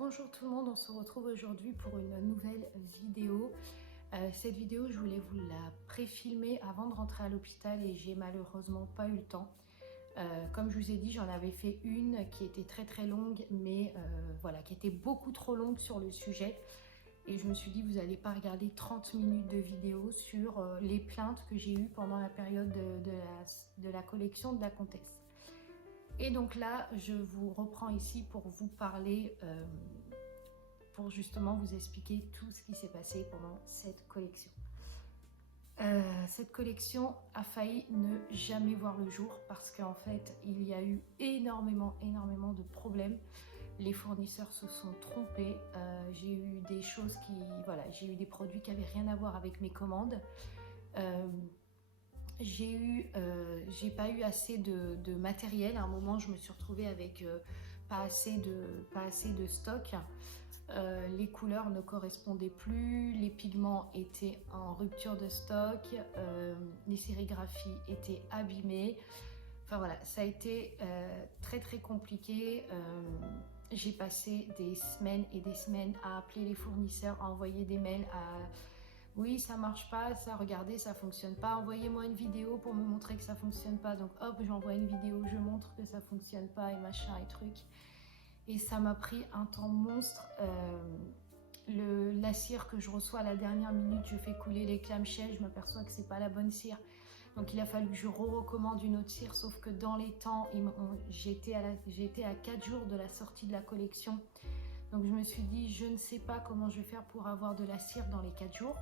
Bonjour tout le monde, on se retrouve aujourd'hui pour une nouvelle vidéo. Cette vidéo, je voulais vous la pré-filmer avant de rentrer à l'hôpital et j'ai malheureusement pas eu le temps. Comme je vous ai dit, j'en avais fait une qui était très longue, mais voilà, qui était beaucoup trop longue sur le sujet. Et je me suis dit, vous n'allez pas regarder 30 minutes de vidéo sur les plaintes que j'ai eues pendant la période de la collection de la comtesse. Et donc là, je vous reprends ici pour vous parler, pour justement vous expliquer tout ce qui s'est passé pendant cette collection. Cette collection a failli ne jamais voir le jour parce qu'en fait, il y a eu énormément de problèmes. Les fournisseurs se sont trompés. J'ai eu des choses qui, voilà, j'ai eu des produits qui n'avaient rien à voir avec mes commandes. J'ai pas eu assez de matériel. À un moment, je me suis retrouvée avec pas assez de stock. Les couleurs ne correspondaient plus, les pigments étaient en rupture de stock, les sérigraphies étaient abîmées. Enfin voilà, ça a été très compliqué. J'ai passé des semaines et des semaines à appeler les fournisseurs, à envoyer des mails, à oui, ça marche pas, ça, regardez, ça fonctionne pas, envoyez-moi une vidéo pour me montrer que ça fonctionne pas. Donc hop, j'envoie une vidéo, je montre que ça fonctionne pas et machin et truc. Et ça m'a pris un temps monstre. La cire que je reçois à la dernière minute, je fais couler les clamshells, je m'aperçois que c'est pas la bonne cire. Donc il a fallu que je recommande une autre cire, sauf que dans les temps, j'étais à 4 jours de la sortie de la collection. Donc je me suis dit, je ne sais pas comment je vais faire pour avoir de la cire dans les 4 jours.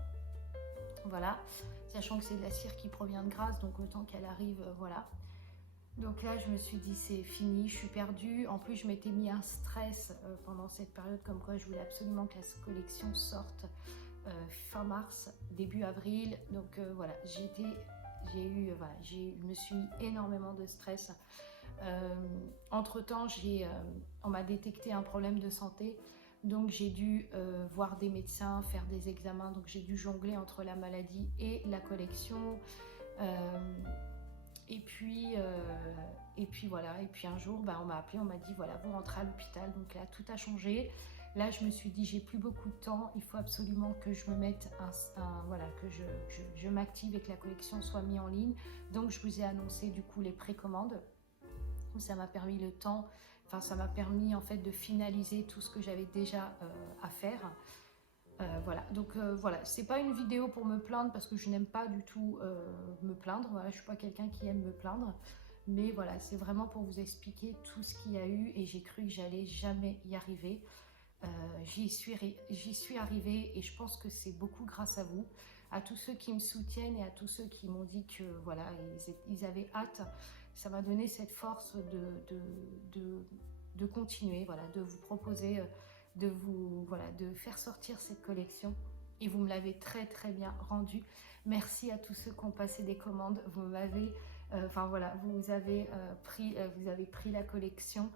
Voilà, sachant que c'est de la cire qui provient de Grasse, donc autant qu'elle arrive, voilà. Donc là, je me suis dit, c'est fini, je suis perdue. En plus, je m'étais mis un stress pendant cette période, comme quoi je voulais absolument que la collection sorte fin mars, début avril. Donc voilà, je me suis mis énormément de stress. Entre-temps, on m'a détecté un problème de santé. Donc j'ai dû voir des médecins, faire des examens. Donc j'ai dû jongler entre la maladie et la collection. Et puis voilà, et puis un jour, on m'a appelé, on m'a dit voilà, vous rentrez à l'hôpital. Donc là, tout a changé. Là, je me suis dit, j'ai plus beaucoup de temps, il faut absolument que je me mette voilà, que je m'active et que la collection soit mise en ligne. Donc je vous ai annoncé du coup les précommandes. Ça m'a permis le temps, enfin ça m'a permis en fait de finaliser tout ce que j'avais déjà à faire. Voilà, donc voilà, c'est pas une vidéo pour me plaindre parce que je n'aime pas du tout me plaindre. Voilà, je suis pas quelqu'un qui aime me plaindre, mais voilà, c'est vraiment pour vous expliquer tout ce qu'il y a eu et j'ai cru que j'allais jamais y arriver. J'y suis arrivée et je pense que c'est beaucoup grâce à vous, à tous ceux qui me soutiennent et à tous ceux qui m'ont dit que voilà, ils avaient hâte. Ça m'a donné cette force de continuer, voilà, de vous proposer, de faire sortir cette collection. Et vous me l'avez très bien rendu. Merci à tous ceux qui ont passé des commandes. Vous m'avez, voilà, vous avez pris la collection.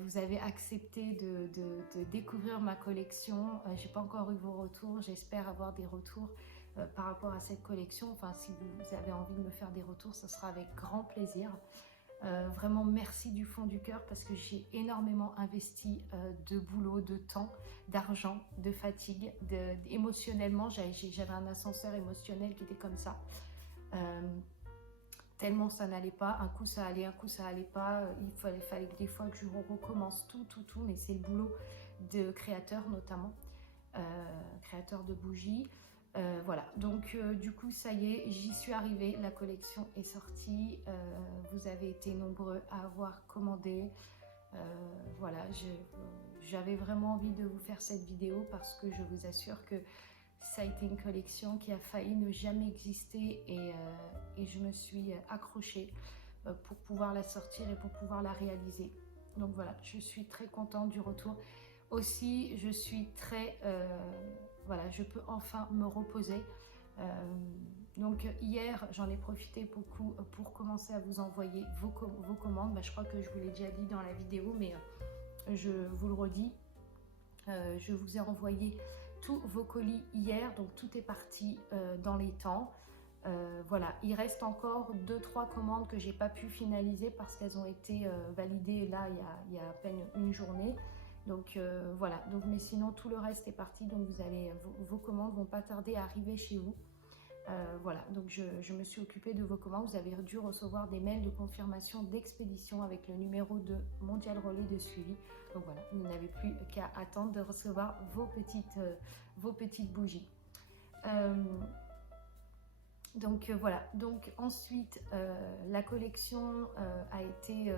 Vous avez accepté de découvrir ma collection. J'ai pas encore eu vos retours. J'espère avoir des retours par rapport à cette collection. Enfin, si vous avez envie de me faire des retours, ce sera avec grand plaisir. Vraiment merci du fond du cœur parce que j'ai énormément investi de boulot, de temps, d'argent, de fatigue, émotionnellement. J'avais un ascenseur émotionnel qui était comme ça. Tellement ça n'allait pas, un coup ça allait, un coup ça allait pas. Il fallait que des fois que je recommence tout, mais c'est le boulot de créateur notamment, créateur de bougies. Voilà, donc du coup ça y est, j'y suis arrivée, la collection est sortie. Vous avez été nombreux à avoir commandé. Voilà, j'avais vraiment envie de vous faire cette vidéo parce que je vous assure que ça a été une collection qui a failli ne jamais exister et je me suis accrochée pour pouvoir la sortir et pour pouvoir la réaliser. Donc voilà, je suis très contente du retour. Aussi, je suis voilà, je peux enfin me reposer. Donc hier, j'en ai profité beaucoup pour commencer à vous envoyer vos commandes. Je crois que je vous l'ai déjà dit dans la vidéo, mais je vous le redis. Je vous ai envoyé tous vos colis hier, donc tout est parti dans les temps. Voilà, il reste encore 2-3 commandes que j'ai pas pu finaliser parce qu'elles ont été validées là il y a à peine une journée. Donc voilà, donc, mais sinon tout le reste est parti, donc vos commandes vont pas tarder à arriver chez vous. Voilà, donc je me suis occupée de vos commandes. Vous avez dû recevoir des mails de confirmation d'expédition avec le numéro de Mondial Relais de suivi. Donc voilà, vous n'avez plus qu'à attendre de recevoir vos petites bougies. Donc voilà, donc ensuite la collection a été...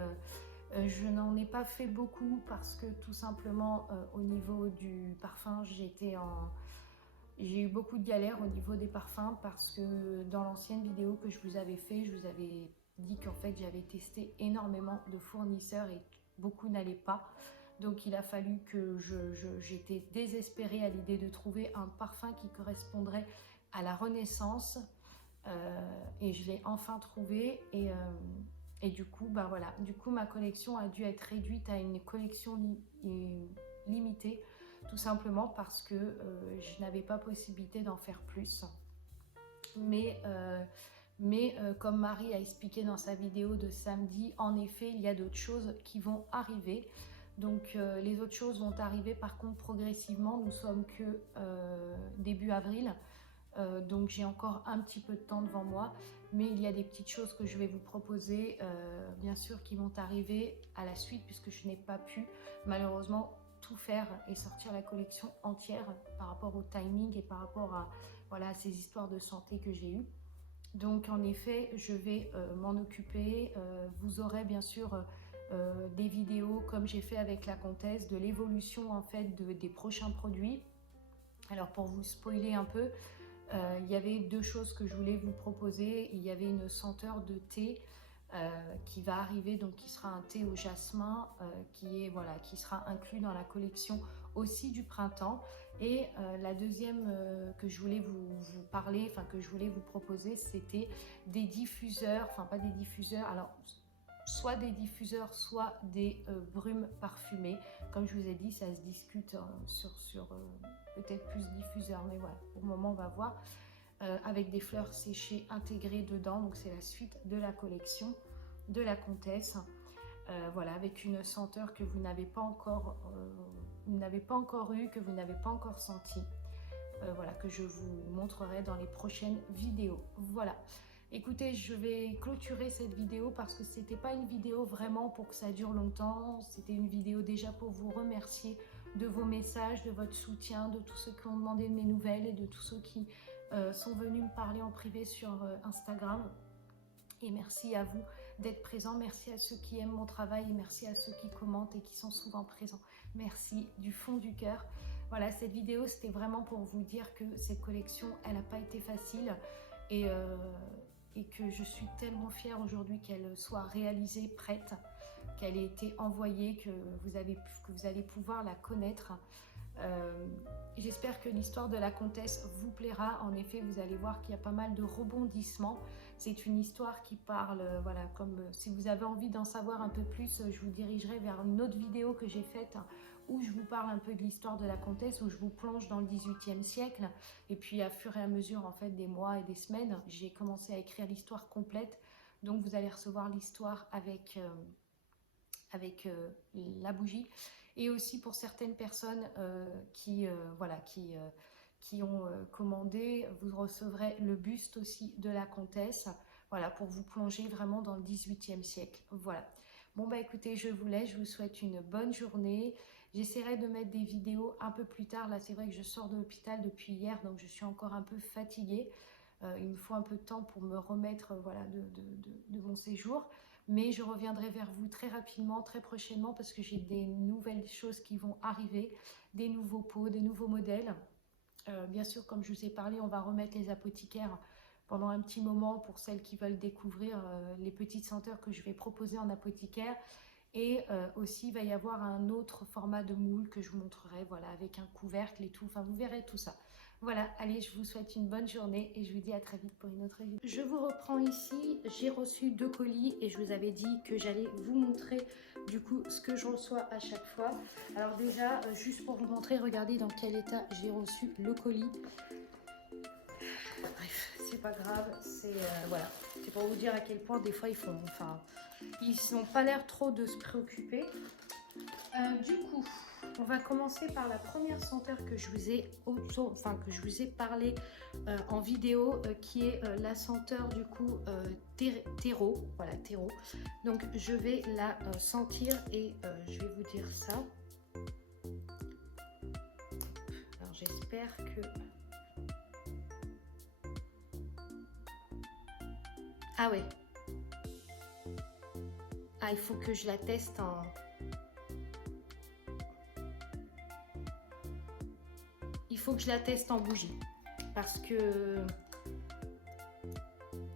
je n'en ai pas fait beaucoup parce que tout simplement au niveau du parfum, j'ai eu beaucoup de galères au niveau des parfums parce que dans l'ancienne vidéo que je vous avais fait, je vous avais dit qu'en fait j'avais testé énormément de fournisseurs et beaucoup n'allaient pas. Donc il a fallu que j'étais désespérée à l'idée de trouver un parfum qui correspondrait à la Renaissance. Et je l'ai enfin trouvé et du coup bah voilà, du coup ma collection a dû être réduite à une collection limitée, tout simplement parce que je n'avais pas possibilité d'en faire plus. Mais comme Marie a expliqué dans sa vidéo de samedi, en effet il y a d'autres choses qui vont arriver. Donc les autres choses vont arriver par contre progressivement. Nous sommes que début avril. Donc j'ai encore un petit peu de temps devant moi, mais il y a des petites choses que je vais vous proposer, bien sûr, qui vont arriver à la suite puisque je n'ai pas pu malheureusement tout faire et sortir la collection entière par rapport au timing et par rapport à, voilà, à ces histoires de santé que j'ai eues. Donc en effet, je vais m'en occuper. Vous aurez bien sûr des vidéos comme j'ai fait avec la comtesse, de l'évolution en fait des prochains produits. Alors pour vous spoiler un peu, il y avait deux choses que je voulais vous proposer. Il y avait une senteur de thé qui va arriver, donc qui sera un thé au jasmin qui sera inclus dans la collection aussi du printemps. Et la deuxième que je voulais vous parler, enfin que je voulais vous proposer, c'était des diffuseurs, enfin pas des diffuseurs, alors soit des diffuseurs, soit des brumes parfumées. Comme je vous ai dit, ça se discute sur peut-être plus diffuseurs, mais voilà, pour le moment on va voir. Avec des fleurs séchées intégrées dedans, donc c'est la suite de la collection de la comtesse. Voilà, avec une senteur que vous n'avez pas encore eu, que vous n'avez pas encore senti. Voilà, que je vous montrerai dans les prochaines vidéos. Voilà. Écoutez, je vais clôturer cette vidéo parce que c'était pas une vidéo vraiment pour que ça dure longtemps. C'était une vidéo déjà pour vous remercier de vos messages, de votre soutien, de tous ceux qui ont demandé de mes nouvelles et de tous ceux qui sont venus me parler en privé sur Instagram. Et merci à vous d'être présents. Merci à ceux qui aiment mon travail et merci à ceux qui commentent et qui sont souvent présents. Merci du fond du cœur. Voilà, cette vidéo, c'était vraiment pour vous dire que cette collection, elle n'a pas été facile et que je suis tellement fière aujourd'hui qu'elle soit réalisée, prête, qu'elle ait été envoyée, que vous allez pouvoir la connaître. J'espère que l'histoire de la comtesse vous plaira. En effet, vous allez voir qu'il y a pas mal de rebondissements. C'est une histoire qui parle, voilà, comme si vous avez envie d'en savoir un peu plus, je vous dirigerai vers une autre vidéo que j'ai faite où je vous parle un peu de l'histoire de la comtesse, où je vous plonge dans le XVIIIe siècle. Et puis, à fur et à mesure, en fait, des mois et des semaines, j'ai commencé à écrire l'histoire complète. Donc, vous allez recevoir l'histoire avec la bougie. Et aussi pour certaines personnes qui ont commandé, vous recevrez le buste aussi de la comtesse, voilà, pour vous plonger vraiment dans le XVIIIe siècle. Voilà. Bon bah écoutez, je vous laisse, je vous souhaite une bonne journée. J'essaierai de mettre des vidéos un peu plus tard. Là, c'est vrai que je sors de l'hôpital depuis hier, donc je suis encore un peu fatiguée. Il me faut un peu de temps pour me remettre voilà, de mon séjour. Mais je reviendrai vers vous très rapidement, très prochainement, parce que j'ai des nouvelles choses qui vont arriver, des nouveaux pots, des nouveaux modèles. Bien sûr, comme je vous ai parlé, on va remettre les apothicaires pendant un petit moment pour celles qui veulent découvrir les petites senteurs que je vais proposer en apothicaire. Et aussi, il va y avoir un autre format de moule que je vous montrerai, voilà, avec un couvercle et tout. Enfin, vous verrez tout ça. Voilà, allez, je vous souhaite une bonne journée et je vous dis à très vite pour une autre vidéo. Je vous reprends ici, j'ai reçu 2 colis et je vous avais dit que j'allais vous montrer du coup ce que je reçois à chaque fois. Alors déjà, juste pour vous montrer, regardez dans quel état j'ai reçu le colis. Bref, c'est pas grave, c'est voilà, c'est pour vous dire à quel point des fois ils n'ont pas l'air trop de se préoccuper. Du coup, on va commencer par la première senteur que je vous ai parlé en vidéo, qui est la senteur du coup terreau. Voilà, terreau. Donc je vais la sentir et je vais vous dire ça. Alors j'espère que... Ah ouais. Ah, il faut que je la teste en... Il faut que je la teste en bougie. Parce que...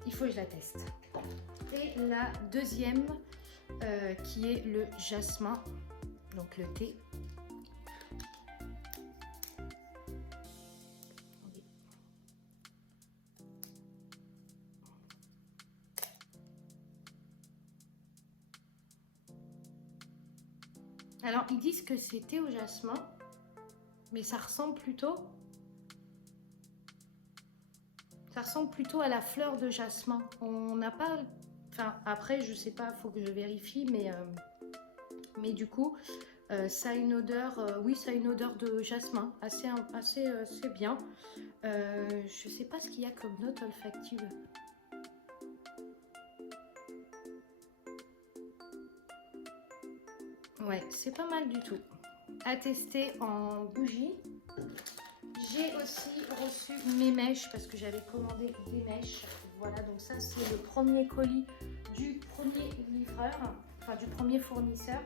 Il faut que je la teste. Et la deuxième, qui est le jasmin. Donc le thé. Alors, ils disent que c'est thé au jasmin, mais ça ressemble plutôt à la fleur de jasmin. On n'a pas... Enfin, après, je sais pas, il faut que je vérifie, mais du coup, ça a une odeur... oui, ça a une odeur de jasmin, assez bien. Je sais pas ce qu'il y a comme note olfactive. Ouais, c'est pas mal du tout. À tester en bougie. J'ai aussi reçu mes mèches parce que j'avais commandé des mèches. Voilà, donc ça c'est le premier colis du premier livreur, enfin du premier fournisseur.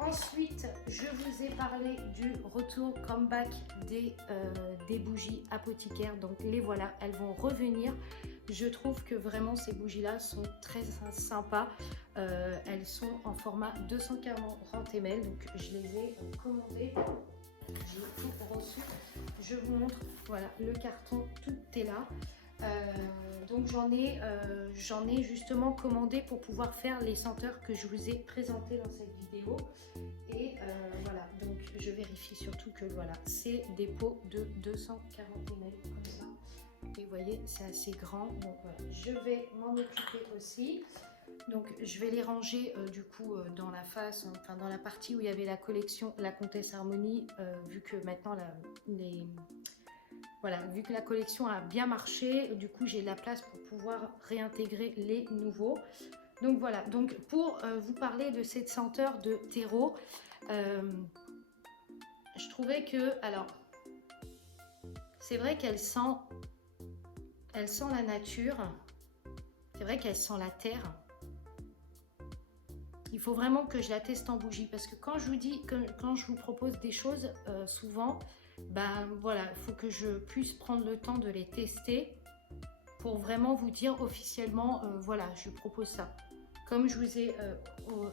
Ensuite, je vous ai parlé du retour comeback des bougies apothicaires. Donc les voilà, elles vont revenir. Je trouve que vraiment ces bougies-là sont très sympas. Elles sont en format 240 ml. Donc je les ai commandées. J'ai tout reçu. Je vous montre, voilà, le carton, tout est là. Donc j'en ai justement commandé pour pouvoir faire les senteurs que je vous ai présentées dans cette vidéo. Et voilà, donc je vérifie surtout que voilà, c'est des pots de 240 ml comme ça. Et vous voyez, c'est assez grand. Donc voilà, je vais m'en occuper aussi. Donc je vais les ranger du coup dans la face, enfin dans la partie où il y avait la collection La Comtesse Harmonie, vu que maintenant vu que la collection a bien marché, du coup j'ai de la place pour pouvoir réintégrer les nouveaux. Donc voilà, donc pour vous parler de cette senteur de terreau, je trouvais que, alors c'est vrai qu'elle sent la nature, c'est vrai qu'elle sent la terre. Il faut vraiment que je la teste en bougie parce que quand je vous dis, quand je vous propose des choses, souvent, ben voilà, il faut que je puisse prendre le temps de les tester pour vraiment vous dire officiellement, voilà, je propose ça. Comme je vous ai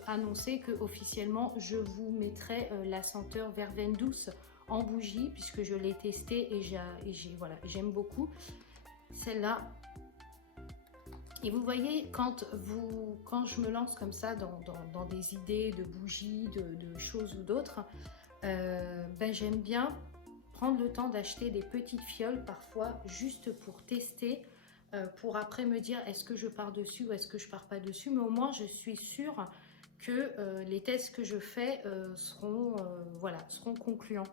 annoncé que officiellement, je vous mettrai la senteur verveine douce en bougie puisque je l'ai testée et voilà, j'aime beaucoup celle-là. Et vous voyez, quand je me lance comme ça dans des idées de bougies, de choses ou d'autres, ben j'aime bien prendre le temps d'acheter des petites fioles parfois juste pour tester, pour après me dire est-ce que je pars dessus ou est-ce que je pars pas dessus. Mais au moins je suis sûre que les tests que je fais seront concluants.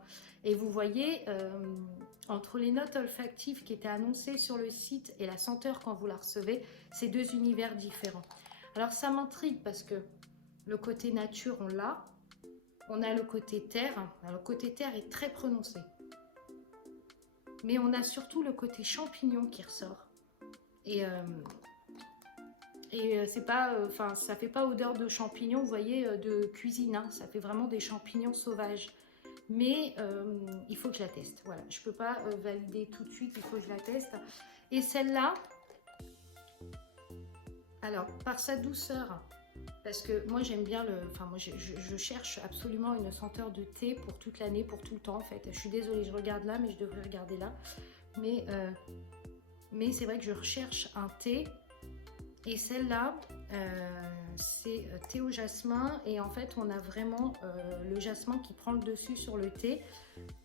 Et vous voyez, entre les notes olfactives qui étaient annoncées sur le site et la senteur quand vous la recevez, c'est deux univers différents. Alors ça m'intrigue parce que le côté nature, on l'a. On a le côté terre. Alors, le côté terre est très prononcé. Mais on a surtout le côté champignon qui ressort. Et c'est pas, ça fait pas odeur de champignons, vous voyez, de cuisine. Hein, ça fait vraiment des champignons sauvages. Mais il faut que je la teste. Voilà, je peux pas valider tout de suite, il faut que je la teste. Et celle-là, alors par sa douceur, parce que moi j'aime bien moi je cherche absolument une senteur de thé pour toute l'année, pour tout le temps en fait. Je suis désolée, je regarde là, mais je devrais regarder là. Mais c'est vrai que je recherche un thé. Et celle-là, c'est thé au jasmin et en fait on a vraiment le jasmin qui prend le dessus sur le thé.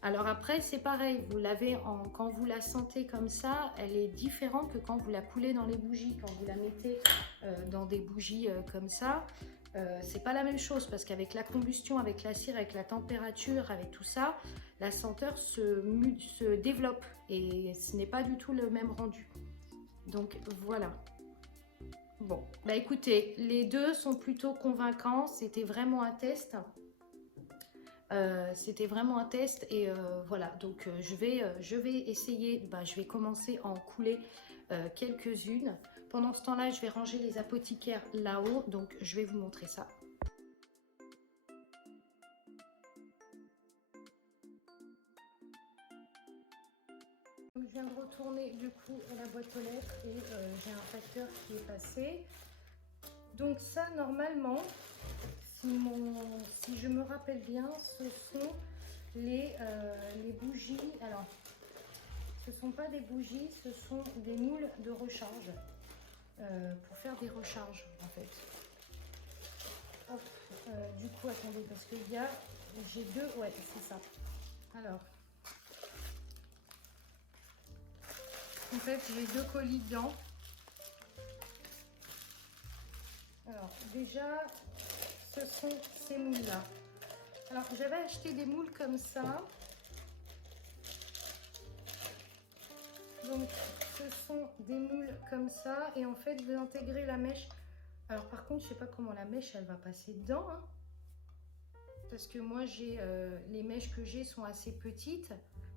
Alors après c'est pareil, vous l'avez quand vous la sentez comme ça, elle est différente que quand vous la coulez dans les bougies. Quand vous la mettez dans des bougies comme ça, c'est pas la même chose parce qu'avec la combustion, avec la cire, avec la température, avec tout ça, la senteur se développe et ce n'est pas du tout le même rendu. Donc voilà. Bon, bah écoutez, les deux sont plutôt convaincants. C'était vraiment un test. C'était vraiment un test et voilà. Donc je vais essayer. Bah, je vais commencer à en couler quelques-unes. Pendant ce temps-là, je vais ranger les apothicaires là-haut. Donc je vais vous montrer ça. Je viens de retourner du coup à la boîte aux lettres et j'ai un facteur qui est passé. Donc ça, normalement, si je me rappelle bien, ce sont les bougies. Alors, ce ne sont pas des bougies, ce sont des moules de recharge pour faire des recharges en fait. Hop, du coup, attendez, parce que j'ai deux, ouais, c'est ça. Alors, en fait, j'ai deux colis dedans. Alors, déjà, ce sont ces moules-là. Alors, j'avais acheté des moules comme ça. Donc, ce sont des moules comme ça. Et en fait, vous intégrez la mèche. Alors, par contre, je sais pas comment la mèche, elle va passer dedans. Hein. Parce que moi, les mèches que j'ai sont assez petites.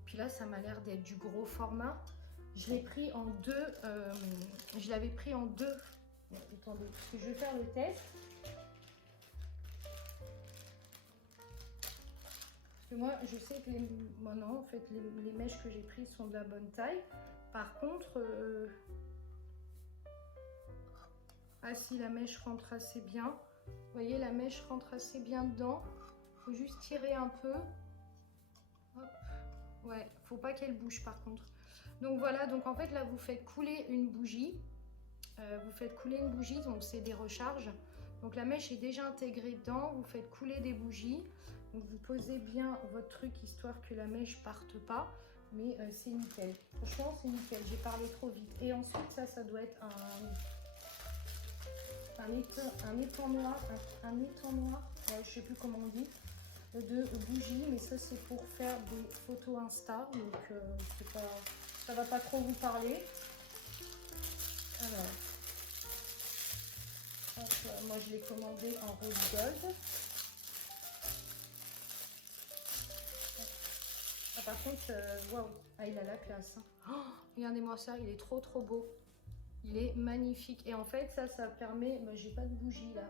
Puis là, ça m'a l'air d'être du gros format. Je l'ai pris en deux. Je l'avais pris en deux. Bon, attendez, parce que je vais faire le test. Parce que moi, je sais que non, en fait, les mèches que j'ai prises sont de la bonne taille. Par contre, ah si, la mèche rentre assez bien. Vous voyez, la mèche rentre assez bien dedans. Il faut juste tirer un peu. Hop. Ouais, faut pas qu'elle bouge par contre. Donc voilà, donc en fait là, vous faites couler une bougie. Donc c'est des recharges. Donc la mèche est déjà intégrée dedans. Vous faites couler des bougies. Donc vous posez bien votre truc histoire que la mèche parte pas. Mais c'est nickel. Franchement, c'est nickel. J'ai parlé trop vite. Et ensuite, ça doit être un étennoir. Ouais, je sais plus comment on dit. De bougies. Mais ça, c'est pour faire des photos Insta. Donc ça va pas trop vous parler. Alors, hop, moi je l'ai commandé en rose gold. Ah, par contre, waouh, ah, il a la classe. Hein. Oh, regardez-moi ça, il est trop beau. Il est magnifique. Et en fait, ça permet, moi j'ai pas de bougie là.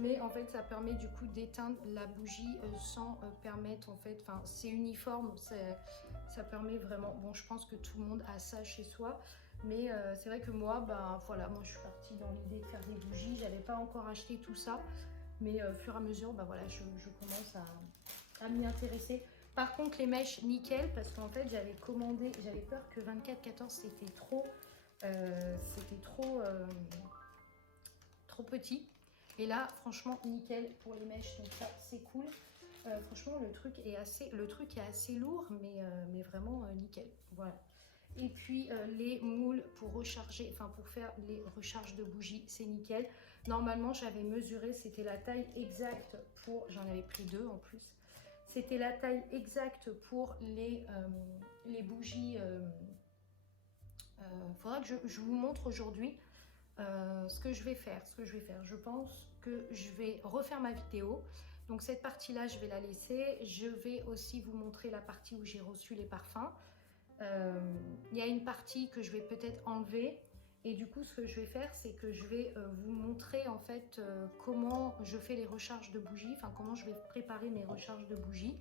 Mais en fait, ça permet du coup d'éteindre la bougie sans permettre, en fait, enfin, c'est uniforme, ça permet vraiment, bon, je pense que tout le monde a ça chez soi, mais c'est vrai que moi, ben voilà, moi je suis partie dans l'idée de faire des bougies, j'avais pas encore acheté tout ça, mais au fur et à mesure, ben voilà, je commence à m'y intéresser. Par contre, les mèches, nickel, parce qu'en fait, j'avais commandé, j'avais peur que 24-14, c'était trop petit. Et là, franchement, nickel pour les mèches, donc ça, c'est cool. Franchement, le truc est assez lourd, mais vraiment nickel. Voilà. Et puis, les moules pour recharger, enfin, pour faire les recharges de bougies, c'est nickel. Normalement, j'avais mesuré, c'était la taille exacte pour... J'en avais pris deux en plus. C'était la taille exacte pour les bougies. Faudra que je vous montre aujourd'hui. Ce que je vais faire, je pense que je vais refaire ma vidéo. Donc cette partie-là, je vais la laisser. Je vais aussi vous montrer la partie où j'ai reçu les parfums. Il y a une partie que je vais peut-être enlever. Et du coup, ce que je vais faire, c'est que je vais vous montrer en fait comment je fais les recharges de bougies, enfin comment je vais préparer mes recharges de bougies.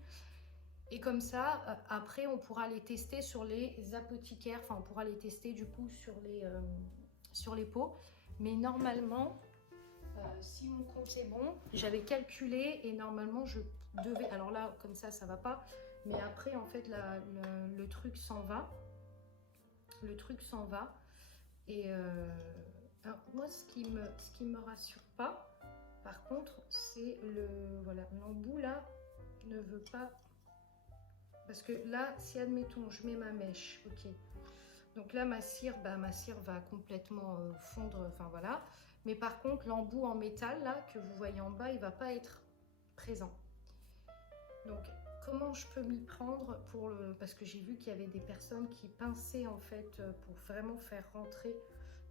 Et comme ça, après, on pourra les tester sur les apothicaires, enfin on pourra les tester du coup sur les pots. Mais normalement, si mon compte est bon, j'avais calculé et normalement je devais, alors là comme ça va pas, mais après en fait le truc s'en va, et Alors moi, ce qui me rassure pas, par contre, c'est voilà, l'embout là ne veut pas, parce que là, si admettons, je mets ma mèche, ok. Donc là, ma cire va complètement fondre, enfin voilà. Mais par contre, l'embout en métal là que vous voyez en bas, il va pas être présent. Donc, comment je peux m'y prendre pour le... Parce que j'ai vu qu'il y avait des personnes qui pinçaient en fait pour vraiment faire rentrer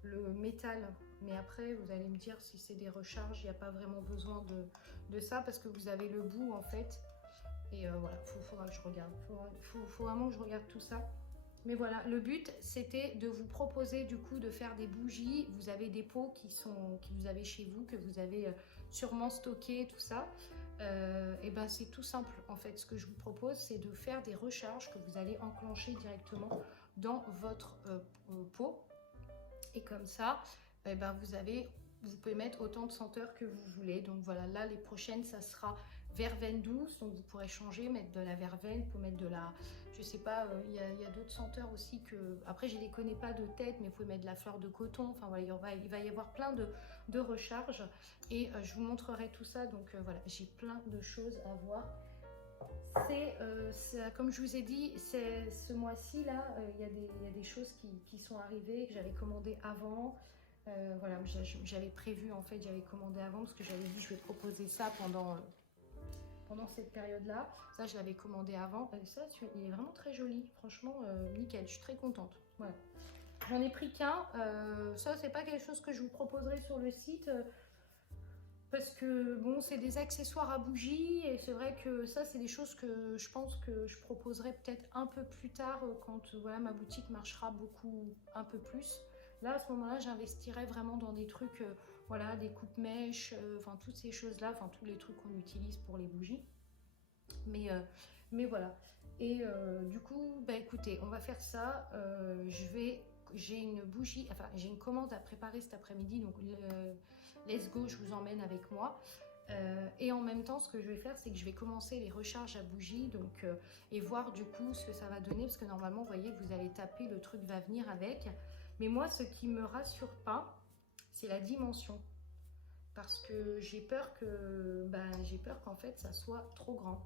le métal. Mais après, vous allez me dire si c'est des recharges, il n'y a pas vraiment besoin de ça parce que vous avez le bout en fait. Et voilà, faudra que je regarde. Faut vraiment que je regarde tout ça. Mais voilà, le but c'était de vous proposer du coup de faire des bougies. Vous avez des pots qui vous avez chez vous, que vous avez sûrement stocké, tout ça. Et ben c'est tout simple en fait. Ce que je vous propose, c'est de faire des recharges que vous allez enclencher directement dans votre pot. Et comme ça, eh ben vous pouvez mettre autant de senteurs que vous voulez. Donc voilà, là les prochaines, ça sera verveine douce. Donc vous pourrez changer, mettre de la verveine, vous pouvez mettre de la, je sais pas, il y a d'autres senteurs aussi que, après je les connais pas de tête, mais vous pouvez mettre de la fleur de coton. Enfin voilà, il va y avoir plein de recharges et je vous montrerai tout ça. Donc voilà, j'ai plein de choses à voir. Comme je vous ai dit, c'est ce mois-ci là, il y a des choses qui sont arrivées que j'avais commandées avant. Voilà, j'avais prévu en fait, j'avais commandé avant parce que j'avais dit je vais proposer ça pendant cette période-là. Ça, je l'avais commandé avant. Ça, il est vraiment très joli. Franchement, nickel. Je suis très contente. Voilà. J'en ai pris qu'un. Ça, c'est pas quelque chose que je vous proposerai sur le site. Parce que bon, c'est des accessoires à bougies et c'est vrai que ça, c'est des choses que je pense que je proposerai peut-être un peu plus tard quand voilà, ma boutique marchera un peu plus. Là, à ce moment-là, j'investirai vraiment dans des trucs, voilà, des coupes-mèches, enfin toutes ces choses-là, enfin tous les trucs qu'on utilise pour les bougies. Mais, mais voilà. Et du coup, bah écoutez, on va faire ça. J'ai une bougie, enfin j'ai une commande à préparer cet après-midi, donc let's go, je vous emmène avec moi. Et en même temps, ce que je vais faire, c'est que je vais commencer les recharges à bougie, donc et voir du coup ce que ça va donner, parce que normalement, vous voyez, vous allez taper, le truc va venir avec. Mais moi, ce qui me rassure pas, c'est la dimension, parce que j'ai peur qu'en fait, ça soit trop grand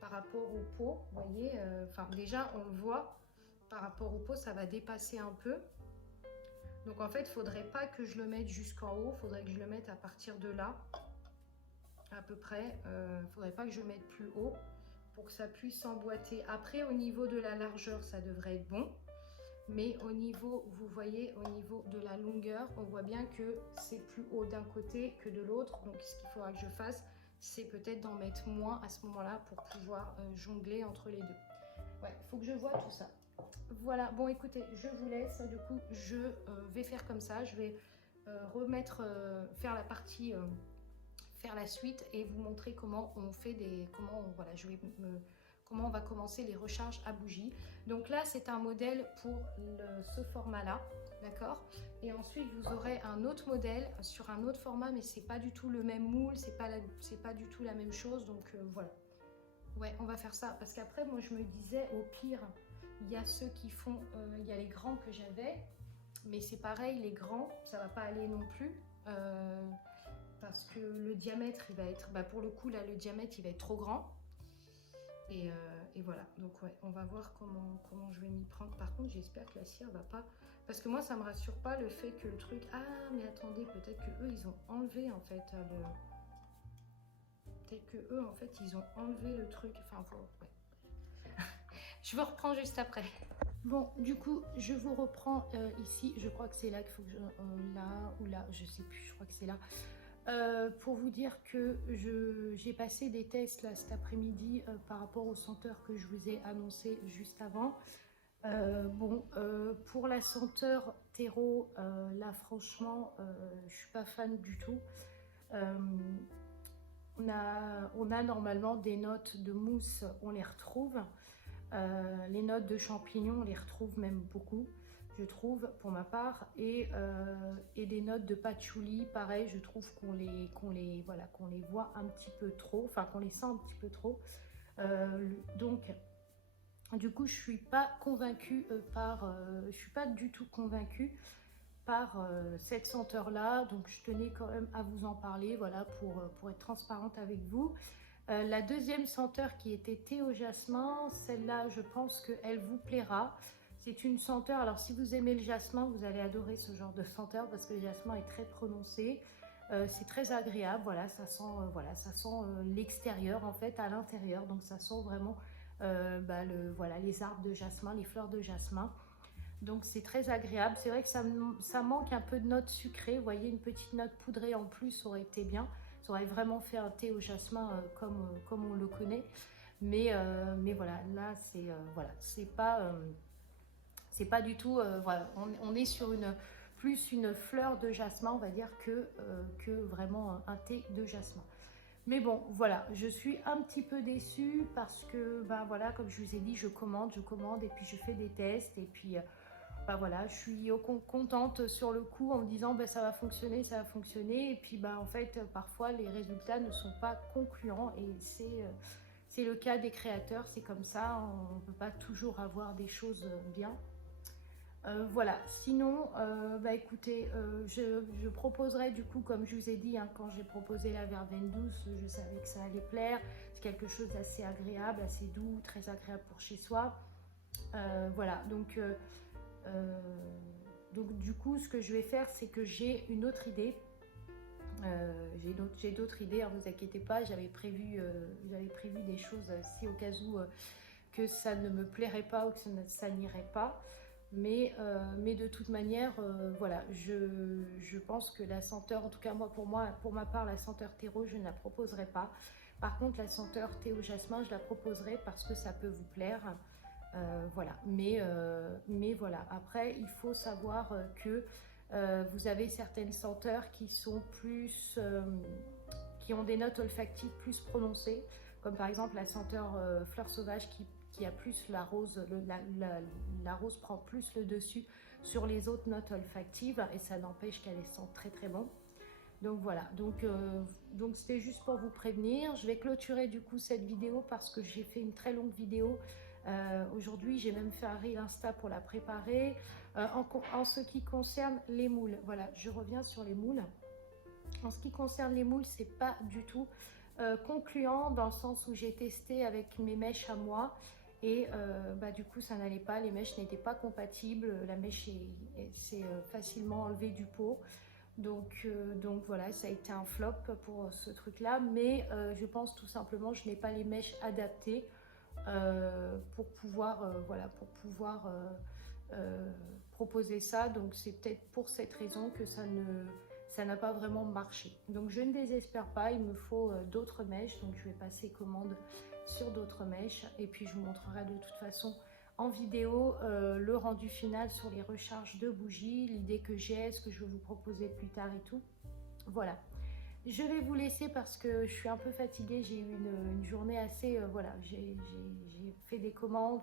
par rapport au pot. Vous voyez, enfin déjà, on le voit. Par rapport au pot, ça va dépasser un peu. Donc en fait, il ne faudrait pas que je le mette jusqu'en haut, il faudrait que je le mette à partir de là, à peu près. Il ne faudrait pas que je mette plus haut pour que ça puisse s'emboîter. Après, au niveau de la largeur, ça devrait être bon. Mais au niveau, vous voyez, au niveau de la longueur, on voit bien que c'est plus haut d'un côté que de l'autre. Donc ce qu'il faudra que je fasse, c'est peut-être d'en mettre moins à ce moment-là pour pouvoir jongler entre les deux. Ouais, il faut que je vois tout ça. Voilà, bon écoutez, je vous laisse. Du coup, je vais faire comme ça. Je vais faire la partie, faire la suite et vous montrer comment on fait voilà, comment on va commencer les recharges à bougie. Donc là, c'est un modèle pour ce format-là, d'accord? Et ensuite, vous aurez un autre modèle sur un autre format, mais c'est pas du tout le même moule, c'est pas du tout la même chose. Donc voilà. Ouais, on va faire ça parce qu'après, moi, je me disais, au pire, il y a ceux qui font, il y a les grands que j'avais, mais c'est pareil, les grands, ça va pas aller non plus. Parce que le diamètre, il va être, bah pour le coup, là, le diamètre, il va être trop grand. Et voilà, donc ouais, on va voir comment je vais m'y prendre. Par contre, j'espère que la cire va pas... Parce que moi, ça me rassure pas le fait que le truc... Ah, mais attendez, peut-être que eux, ils ont enlevé, en fait, Peut-être que eux, en fait, ils ont enlevé le truc. Enfin, ouais. Je vous reprends juste après. Bon, du coup, je vous reprends ici. Je crois que c'est là qu'il faut que je... là ou là, je sais plus, je crois que c'est là. Pour vous dire que j'ai passé des tests là cet après-midi par rapport aux senteurs que je vous ai annoncé juste avant. Pour la senteur terreau, là franchement, je suis pas fan du tout. On a normalement des notes de mousse, on les retrouve. Les notes de champignons, on les retrouve même beaucoup, je trouve, pour ma part. Et des notes de patchouli, pareil, je trouve qu'on les voit un petit peu trop, enfin qu'on les sent un petit peu trop. Donc, du coup, je suis pas convaincue je suis pas du tout convaincue par cette senteur-là. Donc je tenais quand même à vous en parler, voilà, pour être transparente avec vous. La deuxième senteur qui était thé au jasmin, celle-là, je pense qu'elle vous plaira. C'est une senteur, alors si vous aimez le jasmin, vous allez adorer ce genre de senteur parce que le jasmin est très prononcé. C'est très agréable, voilà, ça sent l'extérieur en fait à l'intérieur, donc ça sent vraiment voilà, les arbres de jasmin, les fleurs de jasmin. Donc c'est très agréable. C'est vrai que ça manque un peu de notes sucrées. Vous voyez, une petite note poudrée en plus aurait été bien. Ça aurait vraiment fait un thé au jasmin comme on le connaît. Mais voilà, là c'est pas du tout. Voilà, on est sur plus une fleur de jasmin, on va dire, que vraiment un thé de jasmin. Mais bon, voilà, je suis un petit peu déçue parce que, ben voilà, comme je vous ai dit, je commande et puis je fais des tests et puis, ben voilà, je suis contente sur le coup en me disant, ben ça va fonctionner, et puis, ben en fait, parfois les résultats ne sont pas concluants et c'est le cas des créateurs, c'est comme ça, on ne peut pas toujours avoir des choses bien. Voilà, sinon, bah écoutez, je proposerai du coup, comme je vous ai dit, hein, quand j'ai proposé la verveine douce, je savais que ça allait plaire. C'est quelque chose d'assez agréable, assez doux, très agréable pour chez soi. Voilà, euh, donc du coup, ce que je vais faire, c'est que j'ai une autre idée. J'ai d'autres idées, ne vous inquiétez pas, j'avais prévu des choses si au cas où que ça ne me plairait pas ou que ça n'irait pas. Mais de toute manière, voilà, je pense que la senteur, en tout cas pour ma part, la senteur terreau, je ne la proposerai pas. Par contre, la senteur thé au jasmin, je la proposerai parce que ça peut vous plaire. Voilà, mais voilà. Après, il faut savoir que vous avez certaines senteurs qui sont plus, qui ont des notes olfactives plus prononcées, comme par exemple la senteur fleur sauvage qui a plus la rose, la rose prend plus le dessus sur les autres notes olfactives et ça n'empêche qu'elle sent très très bon. Donc voilà, donc c'était juste pour vous prévenir. Je vais clôturer du coup cette vidéo parce que j'ai fait une très longue vidéo. Aujourd'hui, j'ai même fait un reel Insta pour la préparer. En ce qui concerne les moules, voilà, je reviens sur les moules. En ce qui concerne les moules, c'est pas du tout concluant dans le sens où j'ai testé avec mes mèches à moi et bah, du coup ça n'allait pas, les mèches n'étaient pas compatibles, la mèche s'est facilement enlevée du pot. Donc voilà, ça a été un flop pour ce truc là, mais je pense tout simplement je n'ai pas les mèches adaptées pour pouvoir proposer ça. Donc c'est peut-être pour cette raison que ça n'a pas vraiment marché. Donc je ne désespère pas, il me faut d'autres mèches, donc je vais passer commande sur d'autres mèches et puis je vous montrerai de toute façon en vidéo le rendu final sur les recharges de bougies, l'idée que j'ai, ce que je vais vous proposer plus tard et tout. Voilà. Je vais vous laisser parce que je suis un peu fatiguée, j'ai eu une journée assez... voilà, j'ai fait des commandes,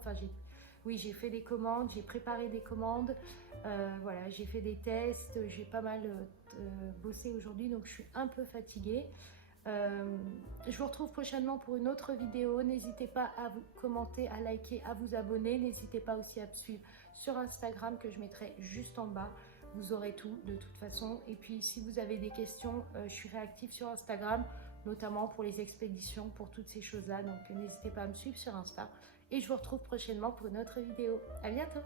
oui, j'ai fait des commandes, j'ai préparé des commandes, voilà, j'ai fait des tests, j'ai pas mal bossé aujourd'hui, donc je suis un peu fatiguée. Je vous retrouve prochainement pour une autre vidéo. N'hésitez pas à vous commenter, à liker, à vous abonner. N'hésitez pas aussi à me suivre sur Instagram que je mettrai juste en bas. Vous aurez tout de toute façon. Et puis si vous avez des questions, je suis réactive sur Instagram, notamment pour les expéditions, pour toutes ces choses-là. Donc n'hésitez pas à me suivre sur Insta. Et je vous retrouve prochainement pour une autre vidéo. À bientôt!